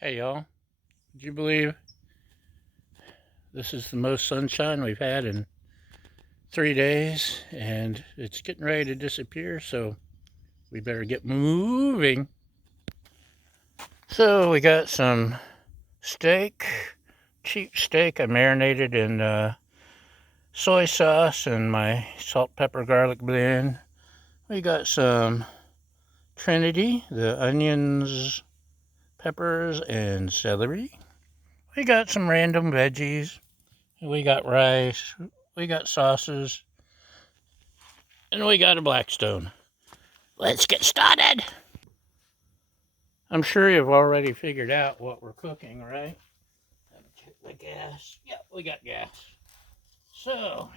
Hey y'all, would you believe this is the most sunshine we've had in 3 days and it's getting ready to disappear, so we better get moving. So we got some steak, cheap steak I marinated in soy sauce and my salt, pepper, garlic blend. We got some Trinity, the onions, peppers, and celery. We got some random veggies. We got rice. We got sauces. And we got a Blackstone. Let's get started. I'm sure you've already figured out what we're cooking, right? Let me check the gas. Yep, we got gas. So,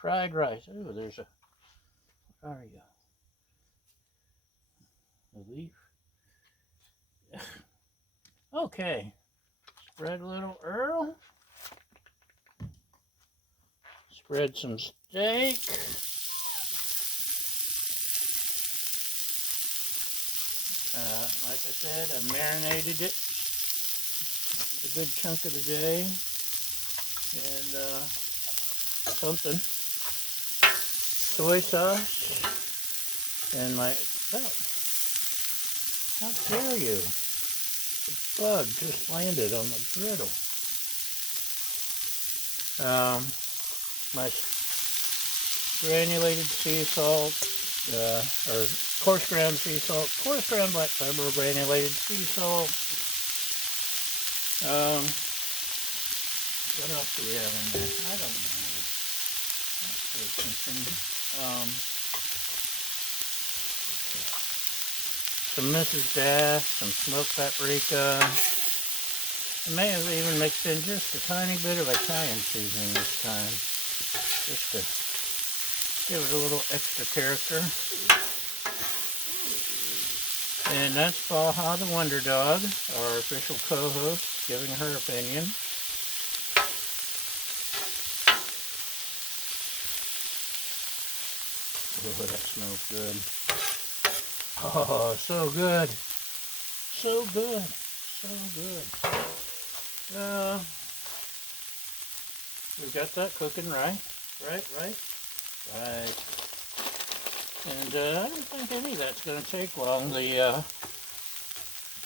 fried rice. Oh, there's a, where are you? A leaf. Okay. Spread a little Earl. Spread some steak. Like I said, I marinated it a good chunk of the day. And something. Soy sauce. And my, oh, how dare you? The bug just landed on the griddle. My granulated sea salt, or coarse ground sea salt, coarse ground black pepper, granulated sea salt. What else do we have in there? I don't know. Let's pay attention. Some Mrs. Dash, some smoked paprika. I may have even mixed in just a tiny bit of Italian seasoning this time, just to give it a little extra character. And that's Baja the Wonder Dog, our official co-host, giving her opinion. Oh, that smells good. Oh, so good. So good. So good. We've got that cooking right. Right. And I don't think any of that's going to take long. The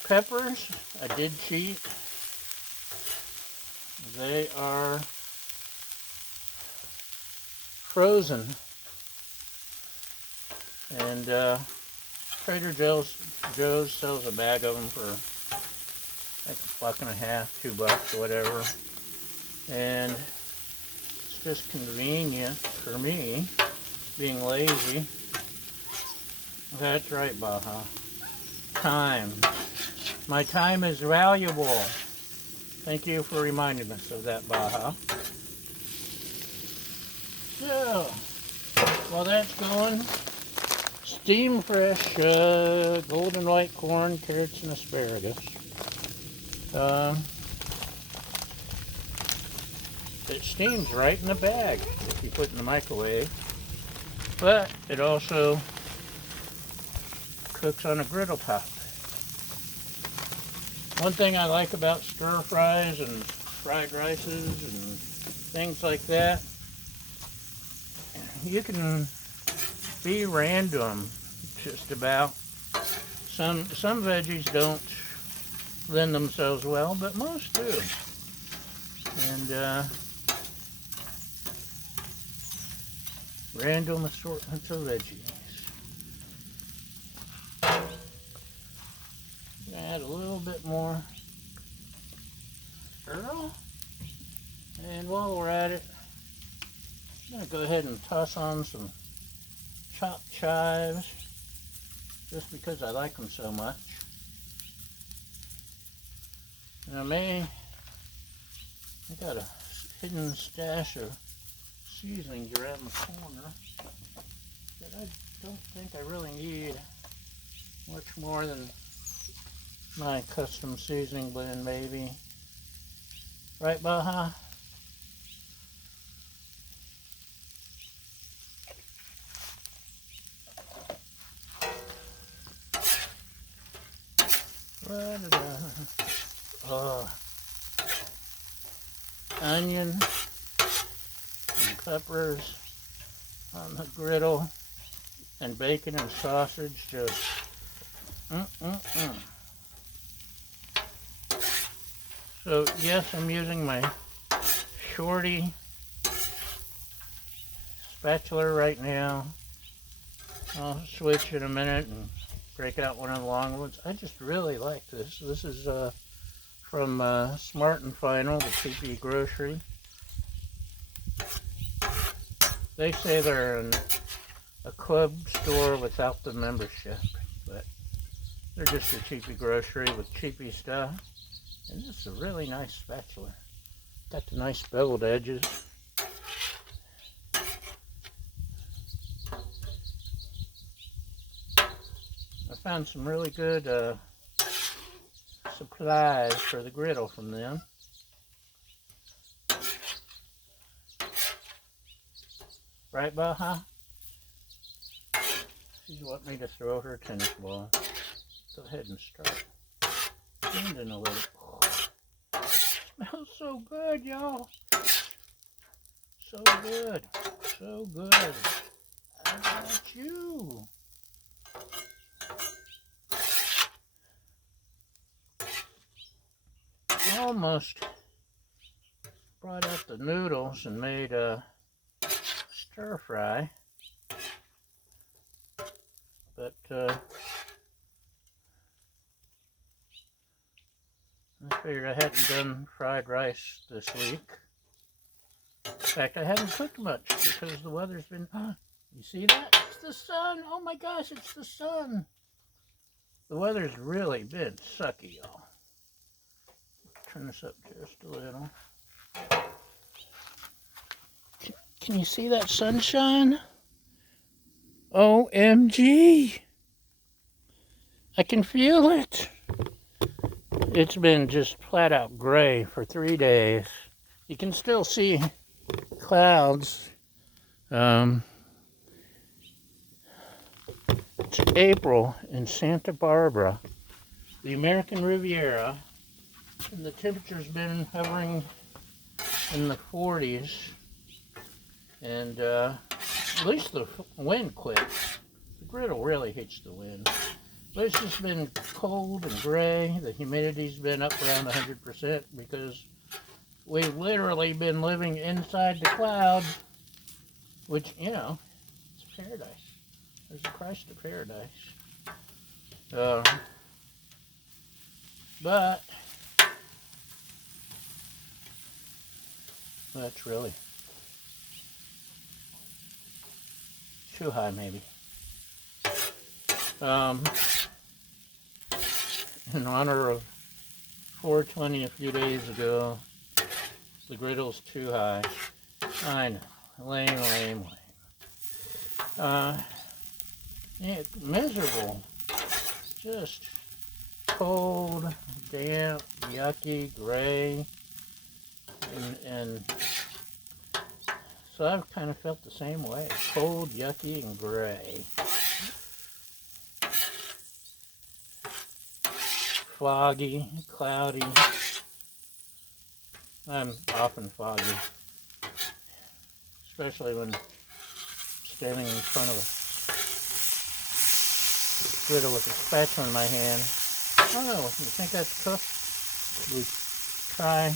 peppers, I did cheat. They are frozen. And Trader Joe's sells a bag of them for like $1.50, $2, whatever. And it's just convenient for me, being lazy. That's right, Baja. Time. My time is valuable. Thank you for reminding us of that, Baja. So, while that's going, steam fresh golden white corn, carrots, and asparagus. It steams right in the bag if you put it in the microwave, but it also cooks on a griddle top. One thing I like about stir fries and fried rices and things like that, you can be random just about. Some veggies don't lend themselves well, but most do. And random assortments of veggies. Add a little bit more Earl. And while we're at it, I'm going to go ahead and toss on some chopped chives, just because I like them so much. And I got a hidden stash of seasonings around the corner that I don't think I really need much more than my custom seasoning blend, maybe. Right, Baja? Oh, onion and peppers on the griddle, and bacon and sausage, just So yes, I'm using my shorty spatula right now. I'll switch in a minute and break out one of the long ones. I just really like this. This is from Smart and Final, the cheapy grocery. They say they're a club store without the membership, but they're just a cheapy grocery with cheapy stuff. And this is a really nice spatula. Got the nice beveled edges. I found some really good supplies for the griddle from them. Right, Baja? She's wanting me to throw her tennis ball. Go ahead and start bending a little. Oh, smells so good, y'all. So good. So good. How about you? Almost brought out the noodles and made a stir fry. But I figured I hadn't done fried rice this week. In fact, I haven't cooked much because the weather's been... You see that? It's the sun! Oh my gosh, it's the sun! The weather's really been sucky, y'all. Turn this up just a little. Can you see that sunshine? OMG! I can feel it! It's been just flat out gray for 3 days. You can still see clouds. It's April in Santa Barbara, the American Riviera, and the temperature's been hovering in the 40s, and at least the wind quit. The griddle really hates the wind. But it's just been cold and gray. The humidity's been up around 100% because we've literally been living inside the clouds, which, you know, it's paradise. There's a Christ of paradise. But that's really too high, maybe. In honor of 420 a few days ago, the griddle's too high. I know. Lame. Yeah, miserable. Just cold, damp, yucky, gray. And so I've kind of felt the same way. Cold, yucky, and gray. Foggy, cloudy. I'm often foggy, especially when standing in front of a griddle with a spatula in my hand. Oh, you think that's cooked? We try.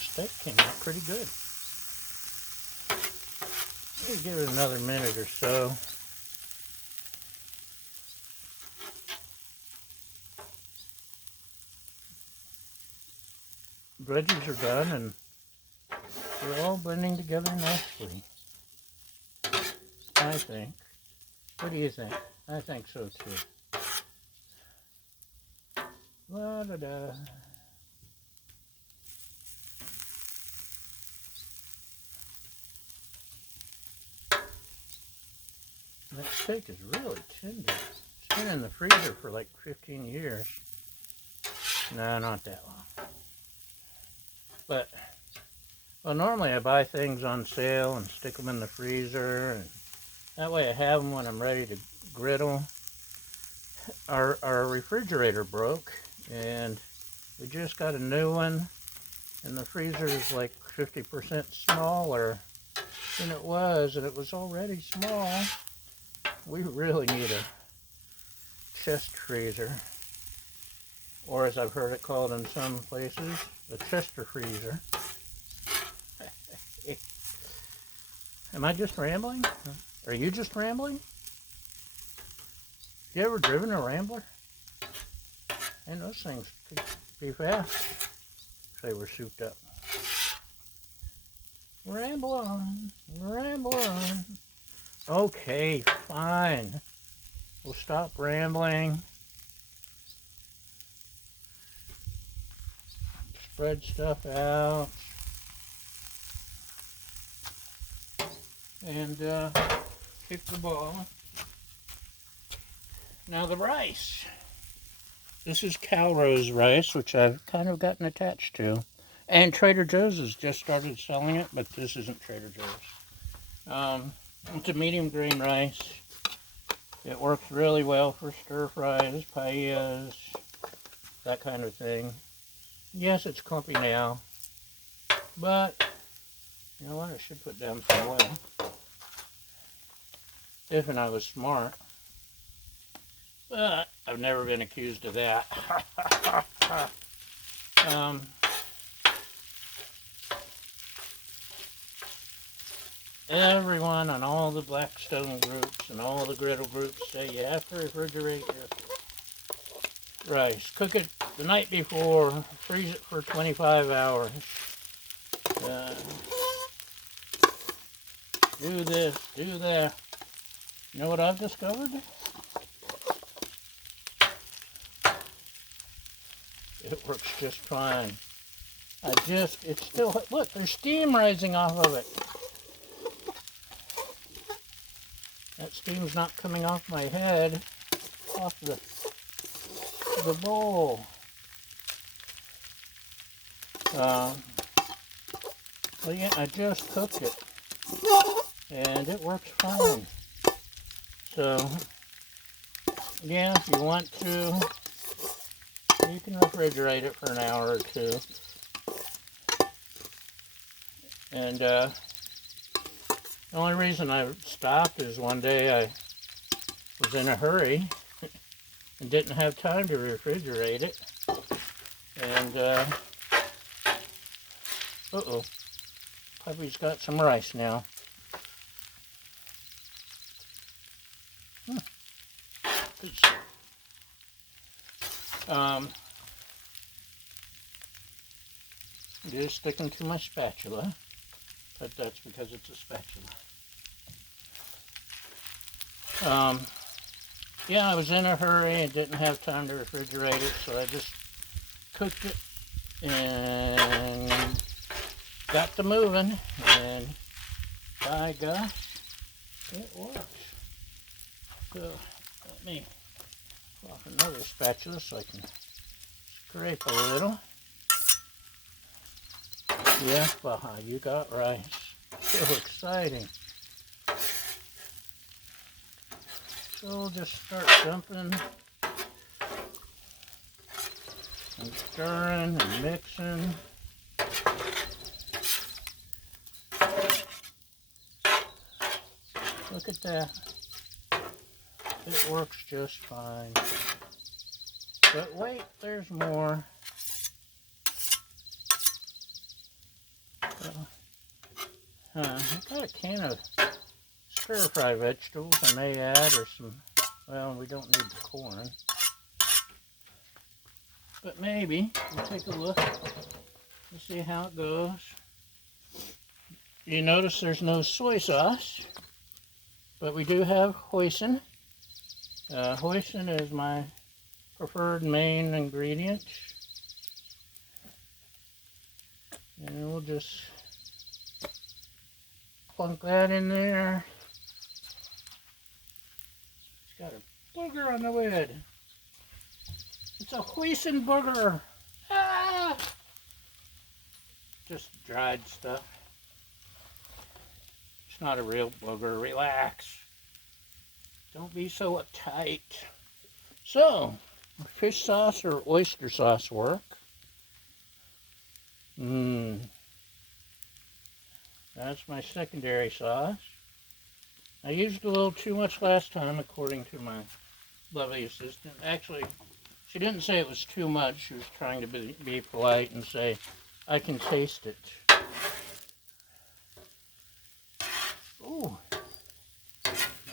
Steak came out pretty good. Maybe give it another minute or so. Veggies are done and they're all blending together nicely, I think. What do you think? I think so too. La da da. That steak is really tender. It's been in the freezer for like 15 years. No, not that long. But, well, normally I buy things on sale and stick them in the freezer, and That way I have them when I'm ready to griddle. Our refrigerator broke, and we just got a new one, and the freezer is like 50% smaller than it was, and it was already small. We really need a chest freezer, or as I've heard it called in some places, the Chester freezer. Am I just rambling? Are you just rambling? You ever driven a Rambler? And those things could be fast if they were souped up. Ramble on, ramble on. Okay, fine. We'll stop rambling. Spread stuff out. And kick the ball. Now the rice. This is Calrose rice, which I've kind of gotten attached to. And Trader Joe's has just started selling it, but this isn't Trader Joe's. It's a medium grain rice. It works really well for stir fries, paellas, that kind of thing. Yes, it's clumpy now, but you know what? I should put down some oil. If and I was smart. But I've never been accused of that. Everyone on all the Blackstone groups and all the griddle groups say you have to refrigerate your rice. Cook it the night before, freeze it for 25 hours. Do this, do that. You know what I've discovered? It works just fine. It's still, look, there's steam rising off of it. That steam's not coming off my head, off the bowl. Well, yeah, I just cooked it, and it works fine. So, yeah, if you want to, you can refrigerate it for an hour or two. And the only reason I stopped is one day I was in a hurry and didn't have time to refrigerate it. And, uh-oh, Puppy's got some rice now. Just sticking to my spatula, but that's because it's a spatula. Yeah, I was in a hurry and didn't have time to refrigerate it, so I just cooked it and got to moving, and by gosh, it works. So let me pull off another spatula so I can scrape a little. Yeah, Baja, you got rice. So exciting. So we'll just start dumping and stirring and mixing. Look at that. It works just fine. But wait, there's more. I've got a can of stir-fry vegetables I may add, or some, well, we don't need the corn. But maybe. We'll take a look and see how it goes. You notice there's no soy sauce, but we do have hoisin. Hoisin is my preferred main ingredient. And we'll just plunk that in there. It's got a booger on the lid. It's a hoisin booger. Ah! Just dried stuff. It's not a real booger. Relax. Don't be so uptight. So, fish sauce or oyster sauce work? That's my secondary sauce. I used a little too much last time, according to my lovely assistant. Actually, she didn't say it was too much. She was trying to be polite and say, I can taste it. Ooh.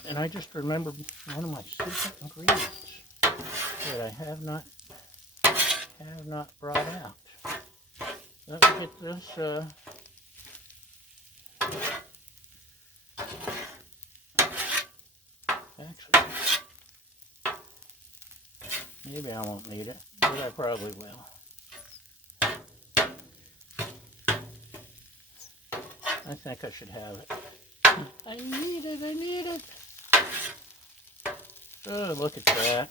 And I just remembered one of my secret ingredients that I have not brought out. Let me get this, actually, maybe I won't need it, but I probably will. I think I should have it. I need it. Oh, look at that.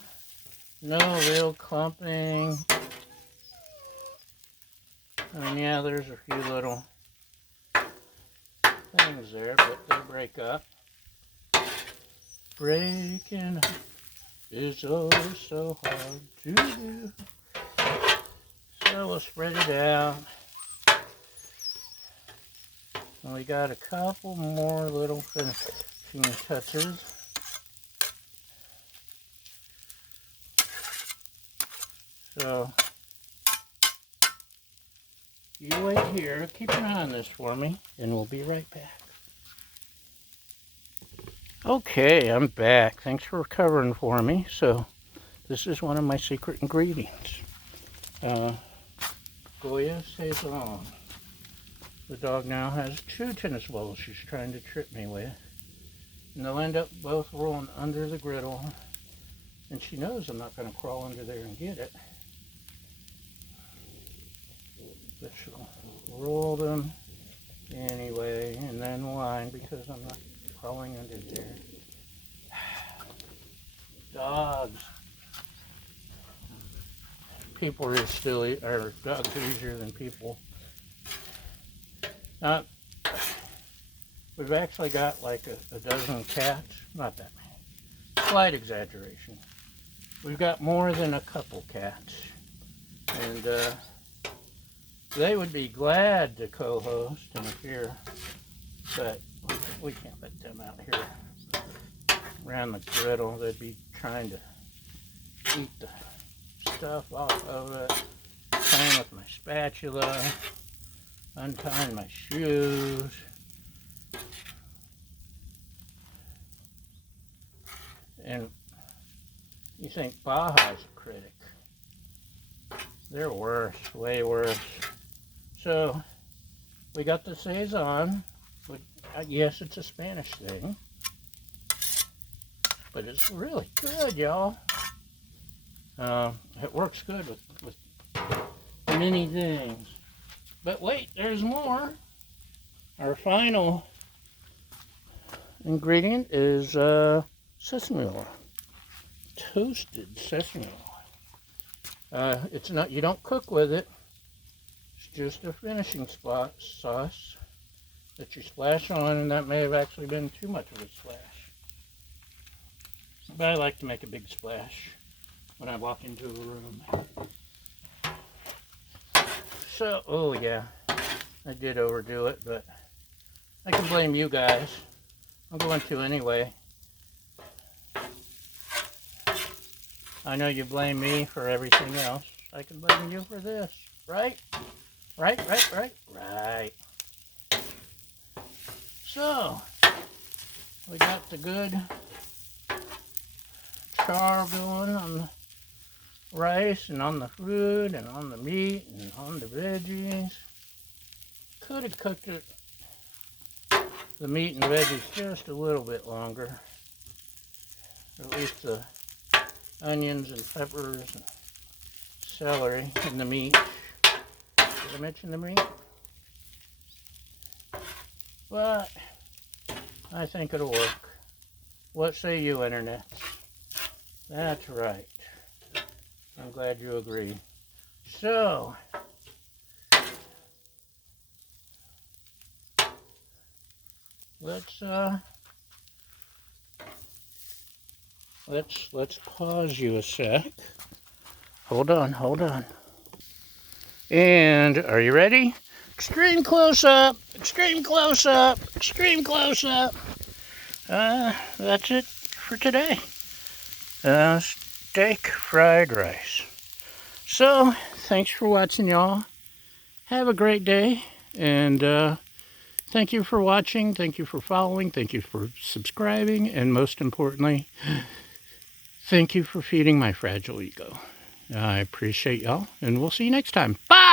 No real clumping. And yeah, there's a few little things there, but they break up. Breaking up is oh so hard to do. So we'll spread it out. And we got a couple more little finishing touches. So you wait here, keep an eye on this for me, and we'll be right back. Okay, I'm back. Thanks for covering for me. So this is one of my secret ingredients. Goya Saison. The dog now has 2 tennis balls she's trying to trip me with. And they'll end up both rolling under the griddle. And she knows I'm not going to crawl under there and get it. But she'll roll them anyway and then whine because I'm not crawling under there. Dogs. People are still, or dogs are easier than people. We've actually got like a dozen cats. Not that many. Slight exaggeration. We've got more than a couple cats. And they would be glad to co-host and appear, but we can't let them out here around the griddle. They'd be trying to eat the stuff off of it, playing with my spatula, untying my shoes. And you think Baja's a critic. They're worse, way worse. So we got the Saison. Yes, it's a Spanish thing, but it's really good, y'all. It works good with many things. But wait, there's more. Our final ingredient is sesame oil. Toasted sesame oil. It's not, you don't cook with it. It's just a finishing sauce that you splash on, and that may have actually been too much of a splash. But I like to make a big splash when I walk into a room. So, oh yeah, I did overdo it, but I can blame you guys. I'm going to anyway. I know you blame me for everything else. I can blame you for this, right? Right. So, we got the good char going on the rice and on the food and on the meat and on the veggies. Could have cooked it, the meat and veggies, just a little bit longer. Or at least the onions and peppers and celery and the meat. Did I mention the meat? But I think it'll work. What say you, Internet? That's right. I'm glad you agree. So, let's let's pause you a sec. Hold on, hold on. And are you ready? Extreme close up, extreme close up, extreme close up. That's it for today. Steak fried rice. So, thanks for watching, y'all. Have a great day, and thank you for watching, thank you for following, thank you for subscribing, and most importantly, thank you for feeding my fragile ego. I appreciate y'all, and we'll see you next time. Bye!